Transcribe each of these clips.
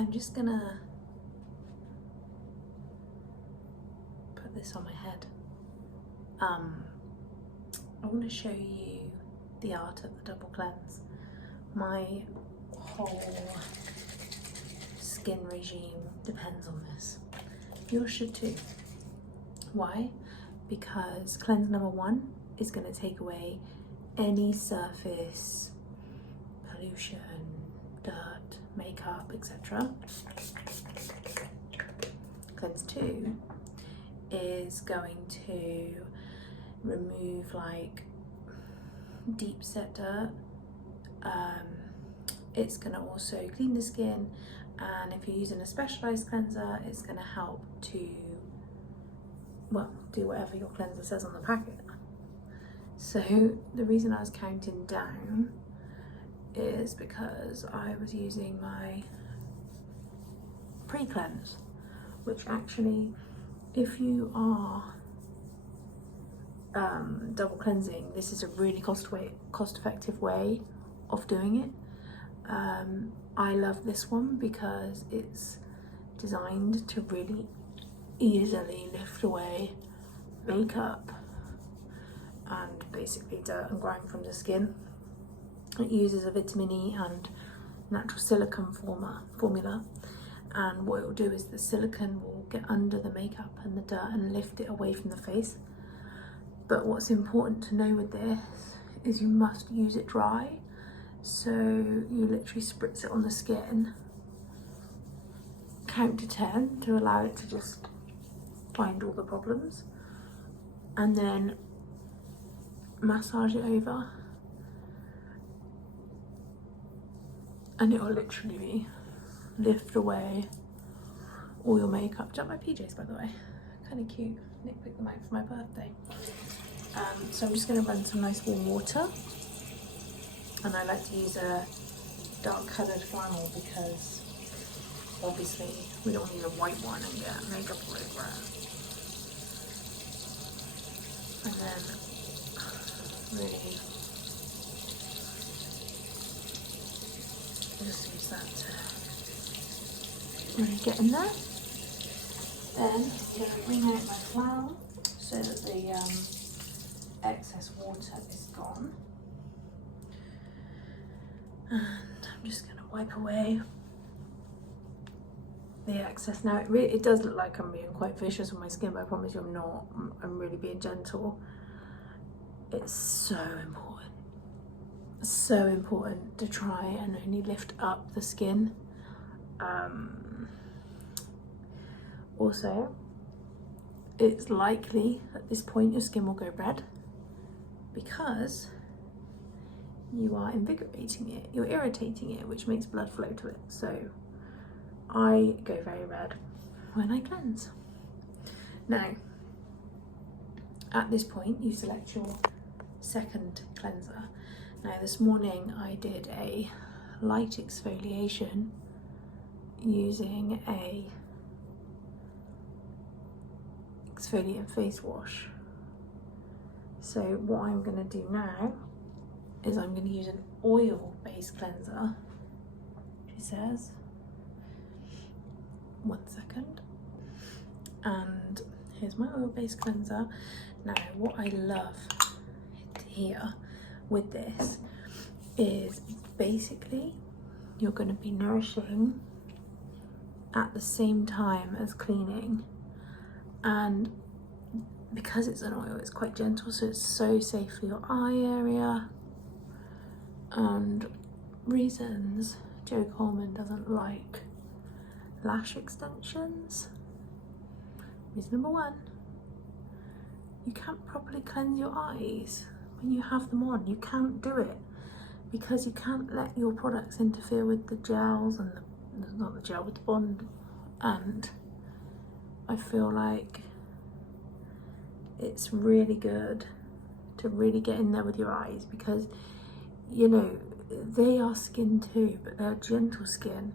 I'm just gonna put this on my head. I want to show you the art of the double cleanse. My whole skin regime depends on this. Yours should too. Why? Because cleanse number 1 is going to take away any surface pollution, dirt, makeup, etc. Cleanse 2 is going to remove like deep set dirt. It's going to also clean the skin, and if you're using a specialized cleanser, it's going to help to, well, do whatever your cleanser says on the packet. So the reason I was counting down is because I was using my pre-cleanse, which actually, if you are double cleansing, this is a really cost-effective way of doing it. I love this one because it's designed to really easily lift away makeup and basically dirt and grime from the skin. It uses a vitamin E and natural silicone formula, and what it will do is the silicone will get under the makeup and the dirt and lift it away from the face. But what's important to know with this is you must use it dry. So you literally spritz it on the skin, count to 10 to allow it to just find all the problems, and then massage it over, and it will literally lift away all your makeup. Do you like my PJs, by the way? Kind of cute. Nick picked them out for my birthday. So I'm just going to run some nice warm water, and I like to use a dark coloured flannel because obviously we don't use a white one and get makeup all over it. And then really just use that to really get in there. Then I'm going to wring out my flannel so that the excess water is gone. And I'm just going to wipe away the excess. Now it does look like I'm being quite vicious with my skin, but I promise you I'm not. I'm really being gentle. It's so important to try and only lift up the skin. Also, it's likely at this point your skin will go red because you are invigorating it, you're irritating it, which makes blood flow to it. So I go very red when I cleanse. Now, at this point, you select your second cleanser. Now, this morning I did a light exfoliation using a exfoliant face wash. So what I'm going to do now is I'm going to use an oil-based cleanser. She says, 1 second. And here's my oil-based cleanser. Now, what I love here with this is basically you're going to be nourishing at the same time as cleaning, and because it's an oil, it's quite gentle, so it's so safe for your eye area. And reasons Joe Coleman doesn't like lash extensions. Reason number 1, you can't properly cleanse your eyes when you have them on. You can't do it because you can't let your products interfere with the gels and not the gel, with the bond. And I feel like it's really good to really get in there with your eyes, because you know they are skin too, but they're gentle skin,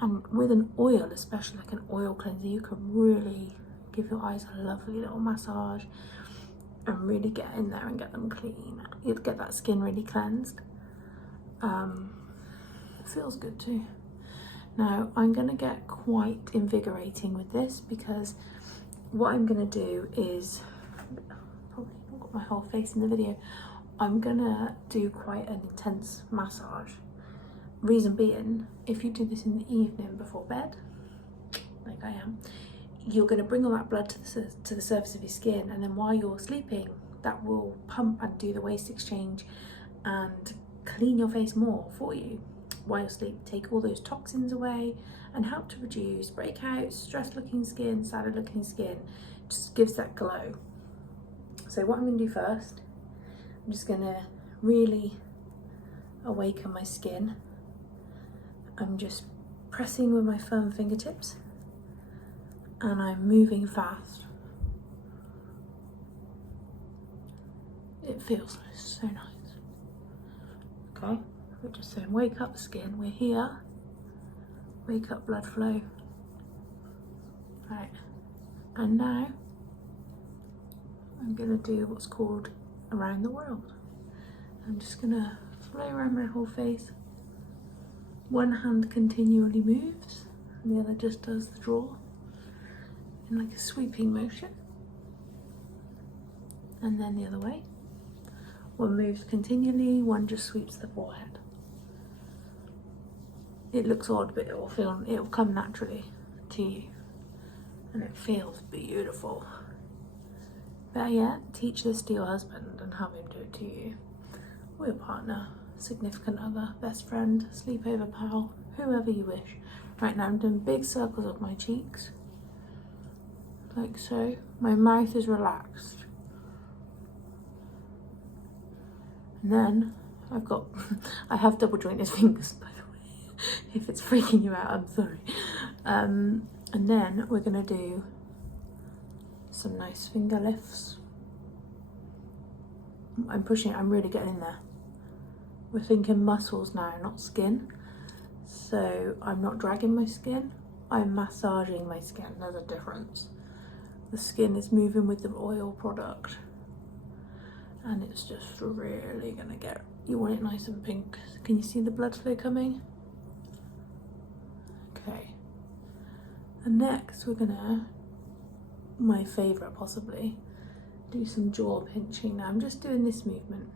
and with an oil, especially like an oil cleanser, you can really give your eyes a lovely little massage and really get in there and get them clean. You'd get that skin really cleansed. It feels good too. Now I'm going to get quite invigorating with this, because what I'm going to do is, probably not got my whole face in the video, I'm going to do quite an intense massage. Reason being, if you do this in the evening before bed, like I am, you're going to bring all that blood to the surface of your skin, and then while you're sleeping, that will pump and do the waste exchange and clean your face more for you while you sleep, take all those toxins away and help to reduce breakouts, stressed looking skin, salad looking skin. Just gives that glow. So what I'm going to do first, I'm just going to really awaken my skin. I'm just pressing with my firm fingertips and I'm moving fast. It feels so nice. Okay, we're just saying wake up skin, we're here. Wake up blood flow. Right, and now I'm gonna do what's called around the world. I'm just gonna flow around my whole face. One hand continually moves and the other just does the draw in like a sweeping motion. And then the other way. One moves continually, one just sweeps the forehead. It looks odd, but it'll come naturally to you. And it feels beautiful. Better yet, teach this to your husband and have him do it to you. Or your partner, significant other, best friend, sleepover pal, whoever you wish. Right now I'm doing big circles of my cheeks. Like so. My mouth is relaxed. And then I have double jointed fingers, by the way. If it's freaking you out, I'm sorry. And then we're gonna do some nice finger lifts. I'm pushing it, I'm really getting in there. We're thinking muscles now, not skin. So I'm not dragging my skin, I'm massaging my skin. There's a difference. The skin is moving with the oil product. And it's just really gonna get, you want it nice and pink. Can you see the blood flow coming? Okay. And next we're gonna, my favorite possibly, do some jaw pinching. Now I'm just doing this movement.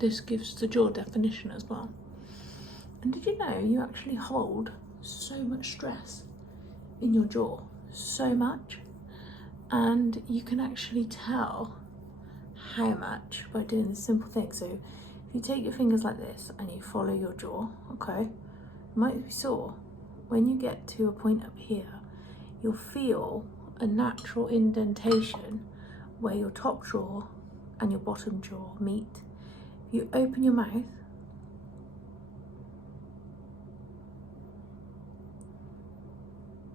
This gives the jaw definition as well. And did you know you actually hold so much stress in your jaw, so much, and you can actually tell how much by doing this simple thing. So if you take your fingers like this and you follow your jaw, okay, it might be sore. When you get to a point up here, you'll feel a natural indentation where your top jaw and your bottom jaw meet. If you open your mouth,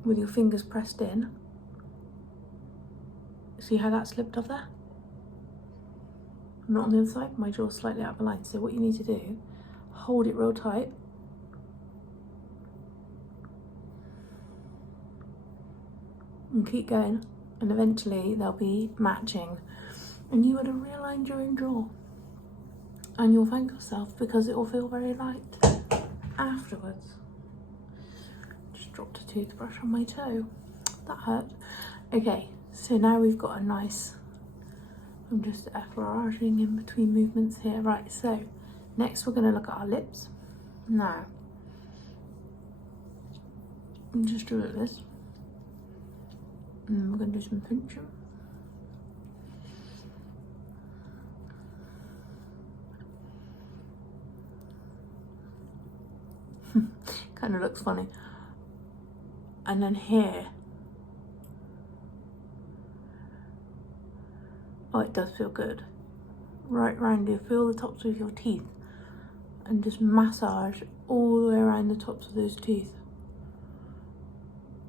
with your fingers pressed in, see how that slipped off there? Not on the other side, my jaw's slightly out of line. So what you need to do, hold it real tight. And keep going, and eventually they'll be matching. And you would have realigned your own jaw. And you'll thank yourself because it will feel very light afterwards. Dropped a toothbrush on my toe. That hurt. Okay, so now we've got a nice, I'm just effleuraging in between movements here. Right, so next we're going to look at our lips. Now, I'm just doing this. And we're going to do some pinching. Kind of looks funny. And then here, oh, it does feel good. Right round you, feel the tops of your teeth and just massage all the way around the tops of those teeth.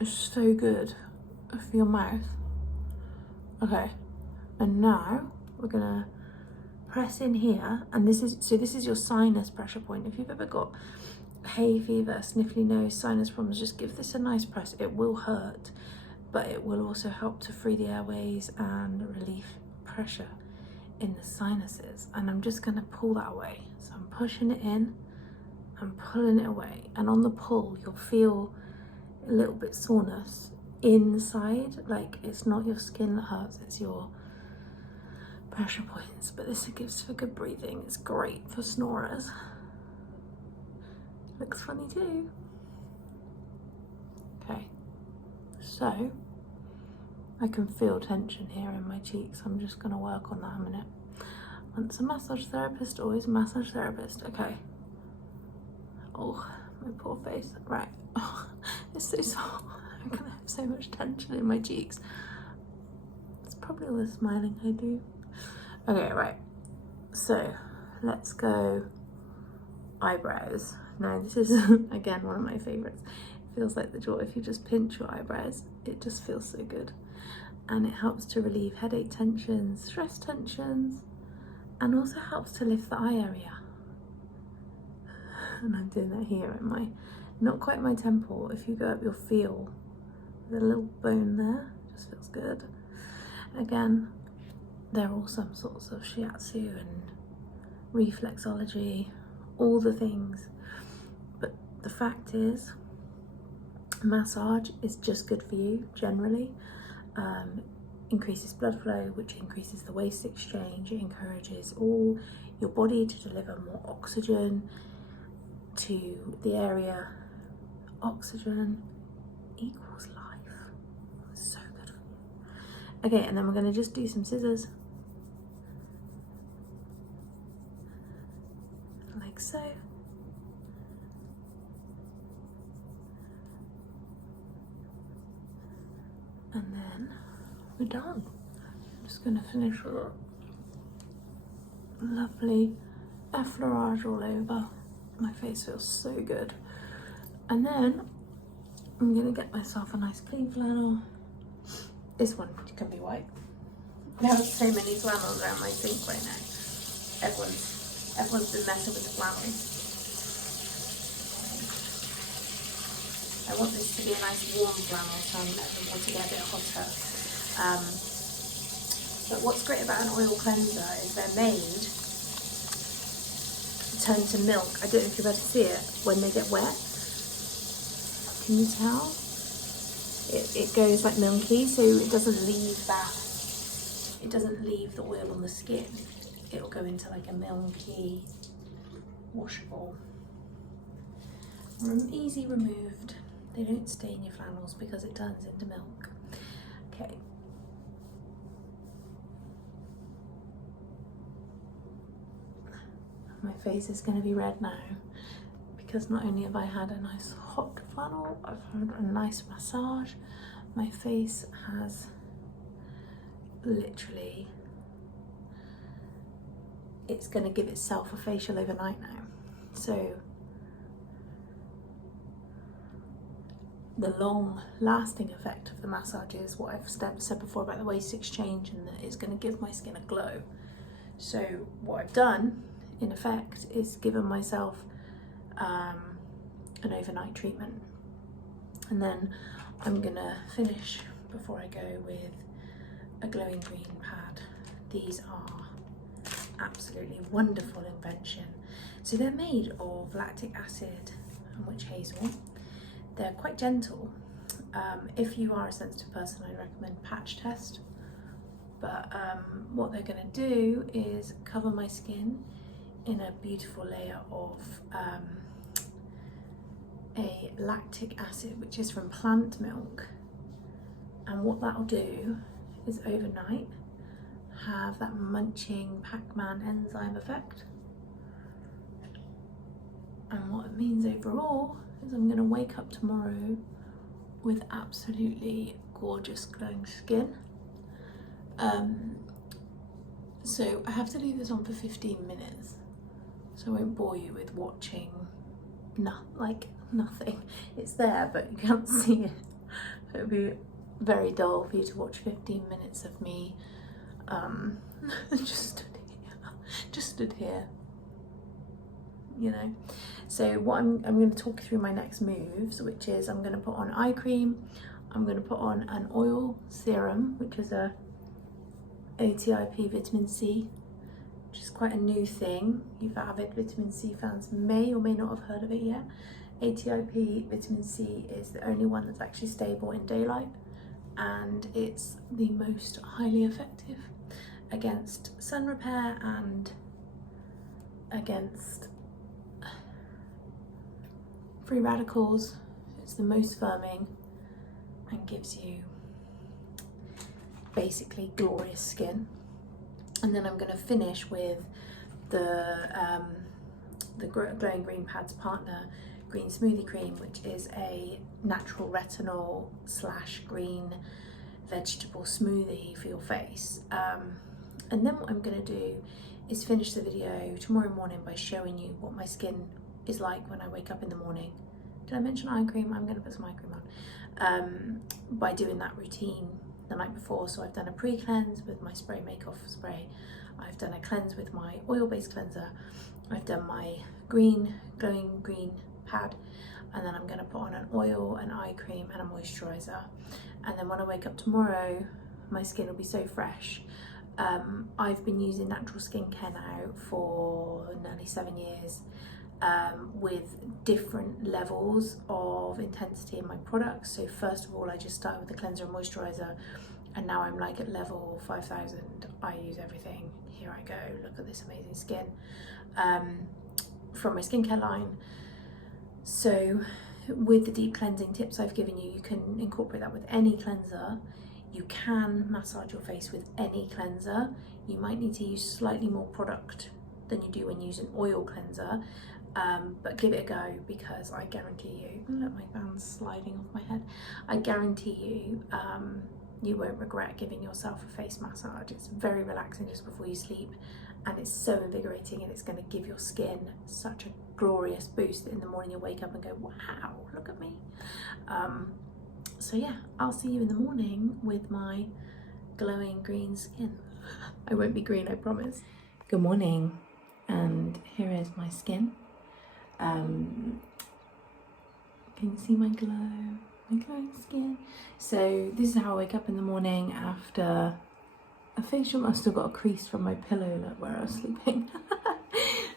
It's so good for your mouth. Okay, and now we're gonna press in here, and this is your sinus pressure point. If you've ever got hay fever, sniffly nose, sinus problems, just give this a nice press. It will hurt, but it will also help to free the airways and relieve pressure in the sinuses, and I'm just going to pull that away. So I'm pushing it in and pulling it away, and on the pull you'll feel a little bit soreness inside, like it's not your skin that hurts, it's your pressure points. But this gives for good breathing. It's great for snorers. Looks funny too. Okay, so I can feel tension here in my cheeks. I'm just going to work on that a minute. Once a massage therapist, always a massage therapist. Okay. Oh, my poor face. Right. Oh, it's so sore. I'm going to have so much tension in my cheeks. It's probably all the smiling I do. Okay, right. So let's go eyebrows. Now this is, again, one of my favourites. It feels like the jaw. If you just pinch your eyebrows, it just feels so good. And it helps to relieve headache tensions, stress tensions, and also helps to lift the eye area. And I'm doing that here in my, not quite my temple. If you go up, you'll feel the little bone there, just feels good. Again, there are all some sorts of shiatsu and reflexology, all the things. But the fact is, massage is just good for you generally. Increases blood flow, which increases the waste exchange. It encourages all your body to deliver more oxygen to the area. Oxygen equals life. So good for you. Okay, and then we're going to just do some scissors. Like so. And then we're done. I'm just going to finish with a lovely effleurage all over. My face feels so good. And then I'm going to get myself a nice clean flannel. This one can be white. I have so many flannels around my sink right now. Everyone's been messing with the flannels. I want this to be a nice warm flannel, so I'm letting want to get a bit hotter. But what's great about an oil cleanser is they're made to turn to milk. I don't know if you're able to see it when they get wet. Can you tell? It goes like milky, so it doesn't leave that. It doesn't leave the oil on the skin. It'll go into like a milky, washable, easy removed. They don't stain your flannels because it turns into milk. Okay. My face is going to be red now because not only have I had a nice hot flannel, I've had a nice massage. My face has literally, it's going to give itself a facial overnight now. So the long lasting effect of the massage is what I've said before about the waste exchange, and that it's going to give my skin a glow. So what I've done in effect is given myself an overnight treatment, and then I'm going to finish before I go with a glowing green pad. These are absolutely wonderful invention. So they're made of lactic acid and witch hazel. They're quite gentle. If you are a sensitive person, I recommend patch test. But what they're going to do is cover my skin in a beautiful layer of a lactic acid, which is from plant milk. And what that'll do is overnight have that munching Pac-Man enzyme effect. And what it means overall is I'm going to wake up tomorrow with absolutely gorgeous glowing skin. So I have to leave this on for 15 minutes, so I won't bore you with watching nothing. It's there but you can't see it. It would be very dull for you to watch 15 minutes of me just stood here, you know. So what I'm going to talk you through my next moves, which is I'm going to put on eye cream, I'm going to put on an oil serum, which is a ATIP vitamin C which is quite a new thing. You avid vitamin C fans may or may not have heard of it yet. ATIP vitamin C is the only one that's actually stable in daylight, and it's the most highly effective against sun repair and against free radicals. It's the most firming and gives you basically glorious skin. And then I'm going to finish with the Glowing Green Pads Partner Green Smoothie Cream, which is a natural retinol / green vegetable smoothie for your face. And then what I'm going to do is finish the video tomorrow morning by showing you what my skin is like when I wake up in the morning. Did I mention eye cream? I'm going to put some eye cream on by doing that routine the night before. So I've done a pre-cleanse with my spray make-off spray. I've done a cleanse with my oil-based cleanser. I've done my glowing green pad, and then I'm going to put on an oil, an eye cream and a moisturiser. And then when I wake up tomorrow, my skin will be so fresh. I've been using natural skincare now for nearly 7 years, with different levels of intensity in my products. So first of all, I just started with the cleanser and moisturiser, and now I'm like at level 5000. I use everything. Here I go, look at this amazing skin from my skincare line. So with the deep cleansing tips I've given you, you can incorporate that with any cleanser. You can massage your face with any cleanser. You might need to use slightly more product than you do when you use an oil cleanser, but give it a go, because I guarantee you, look, my band's sliding off my head. I guarantee you, you won't regret giving yourself a face massage. It's very relaxing just before you sleep, and it's so invigorating, and it's going to give your skin such a glorious boost that in the morning you wake up and go, wow, look at me. So yeah, I'll see you in the morning with my glowing green skin. I won't be green, I promise. Good morning, and here is my skin. Can you see my glowing skin? So this is how I wake up in the morning after a facial. I've still got a crease from my pillow, look, where I was sleeping.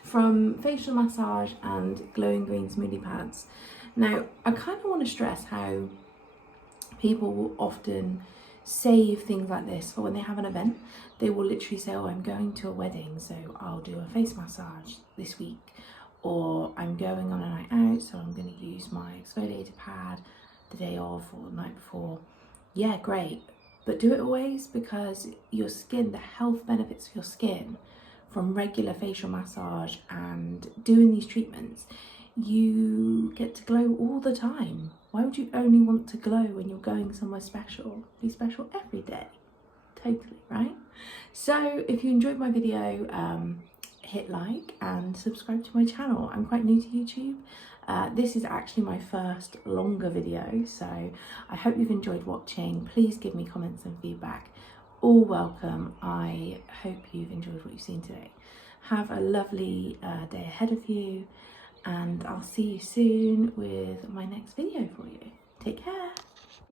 From facial massage and glowing green smoothie pads. Now, I kind of want to stress how people will often save things like this for when they have an event. They will literally say, oh, I'm going to a wedding, so I'll do a face massage this week. Or I'm going on a night out, so I'm going to use my exfoliator pad the day of or the night before. Yeah, great. But do it always, because your skin, the health benefits of your skin from regular facial massage and doing these treatments, you get to glow all the time. Why would you only want to glow when you're going somewhere special? Be special every day. Totally, right? So if you enjoyed my video, hit like and subscribe to my channel. I'm quite new to YouTube. This is actually my first longer video, so I hope you've enjoyed watching. Please give me comments and feedback. All welcome. I hope you've enjoyed what you've seen today. Have a lovely day ahead of you, and I'll see you soon with my next video for you. Take care.